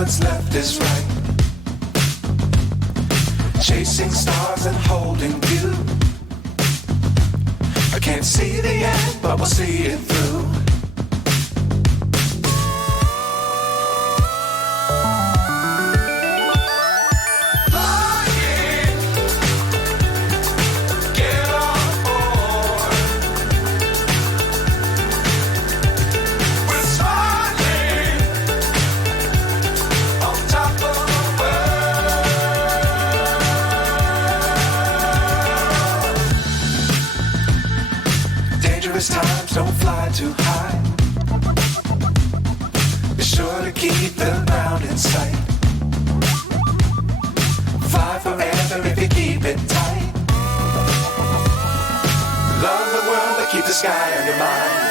what's left is right. Chasing stars and holding you. I can't see the end, but we'll see it through. Times don't fly too high. Be sure to keep the ground in sight. Fly forever if you keep it tight. Love the world, but keep the sky on your mind.